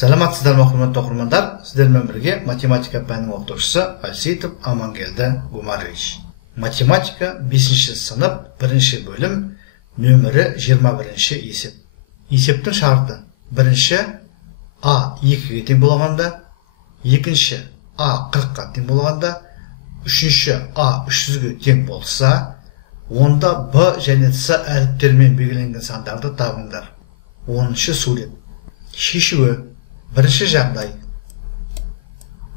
Саламатсыздар ма, құрметті оқырмандар. Сіздермен бірге математика пәнінің оқытушысы Айсеитов Амангелді Гумарович. Математика 5-ші сынып, 1-ші бөлім, нөмірі 21-ші есеп. Есептің шарты: бірінші А 2-ге тең болғанда, екінші А 40-ға тең болғанда, үшінші А 300-ге тең болса, онда Б және С әріптермен белгіленген сандарды табыңдар. 10-шы сурет. Шешуі: бірінші жағдай: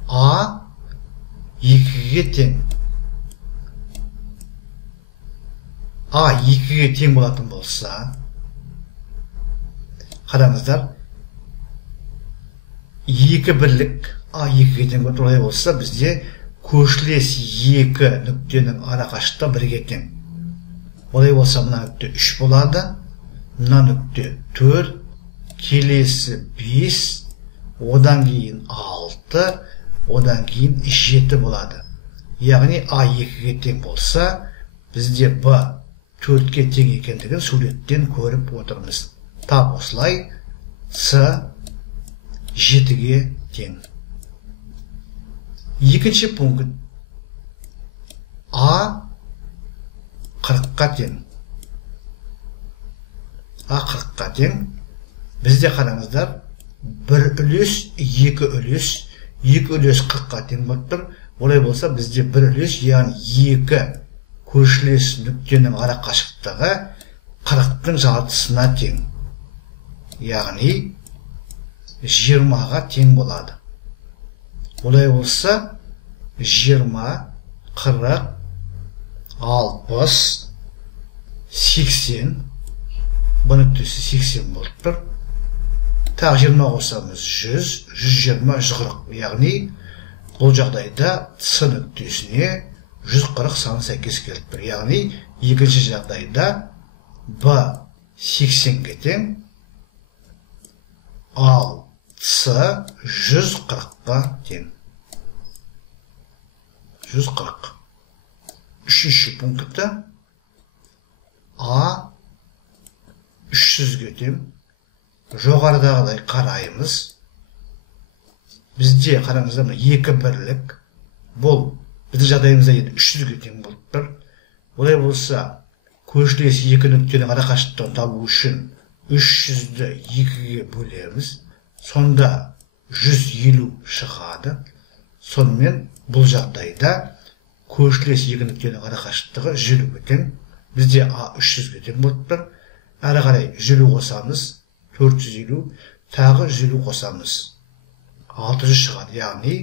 А 2-ге тең. А 2-ге тең болатын болса, қараңыздар, 2 бірлік А 2-ге тең болса, бізде көршілес 2 нүктенің ара қашықтығы 1-ге тең. Олай болса, мына нүкте 3 болады, мына нүкте 4, келесі 5, одан кейін 6, одан кейін 7 болады. Яғни А 2-ге тең болса, бізде Б 4-ге тең екендігін суреттен көріп отырмыз. Тап осылай С 7-ге тең. Екінші пункт: А 40-ға тең. А 40-ға тең. Бізде қараңыздар, 1 үлес, 2 үлес, 2 үлес 40-ға тең болып тұр. Олай болса, бізде 1 үлес, яғни 2 көршілес нүктенің ара қашықтығы 40-тың жартысына тең. Яғни 20-ға тең болады. Олай болса, 20, 40, 60, 80, бұл нүктесі 80 болып тұр. Тағы 20 қосамыз 100, 120, 140. Яғни бұл жағдайда С нүктесіне 140 саны сәйкес келіп тұр. Яғни екінші жағдайда Б 80-ге тең, ал С 140-ға тең. 140. Үшінші пунктта А 300-ге тең. Жоғарыдағыдай қараймыз. Бізде қараңыздар, 2 бірлік. Бұл біздің жағдайымызда 300-ге тең болып тұр. Олай болса, көршілес 2 нүктенің ара қашықтығын табу үшін 300-ді 2-ге бөлеміз. Сонда 150 шығады. Сонымен бұл жағдайда көршілес 2 нүктенің ара қашықтығы 150-ге тең. Бізде А 300-ге тең болып тұр. Әрі қарай 150 қосамыз, 450, тағы 150 қосамыз, 600 шығады. Яғни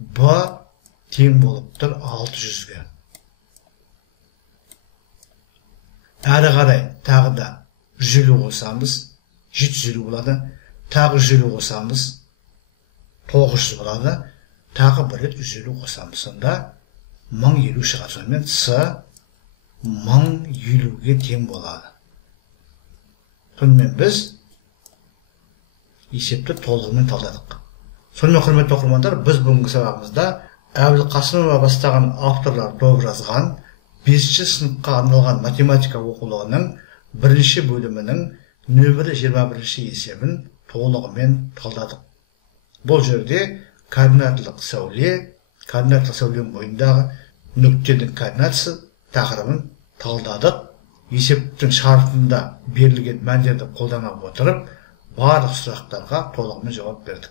Б тең болып тұр 600-ге. Әрі қарай тағы да 150 қосамыз, 750 болады. Тағы 150 қосамыз, 900 болады. Тағы бір рет 150 қосамыз. Сонда 1050 шығады. Сонымен С 1050-ге тең болады. Сонымен біз есепті толығымен талдадық. Сонымен, құрметті оқырмандар, біз бүгінгі сабағымызда Әбілқасымова бастаған авторлар тобы жазған 5-ші сыныпқа арналған математика оқулығының 1-ші бөлімінің нөмірі 21-ші есебін толығымен талдадық. Бұл жерде координаталық сәуле бойындағы нүктенің координатасы тақырыбын талдадық. Есептің шартында берілген мәндерді қолдана отырып, барлық сұрақтарға толығымен жауап бердік.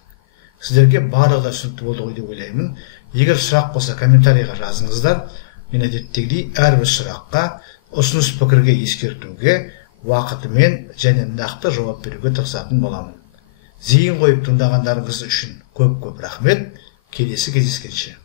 Сіздерге барлығы түсінікті болды ғой деп ойлаймын. Егер сұрақ болса, комментарийға жазыңыздар. Мен әдеттегідей әрбір сұраққа ұсыныс пікірге ескертуге, уақытымен және нақты жауап беруге тырысатын боламын. Зейін қойып тыңдағандарыңыз үшін көп рахмет. Келесі кездескенше.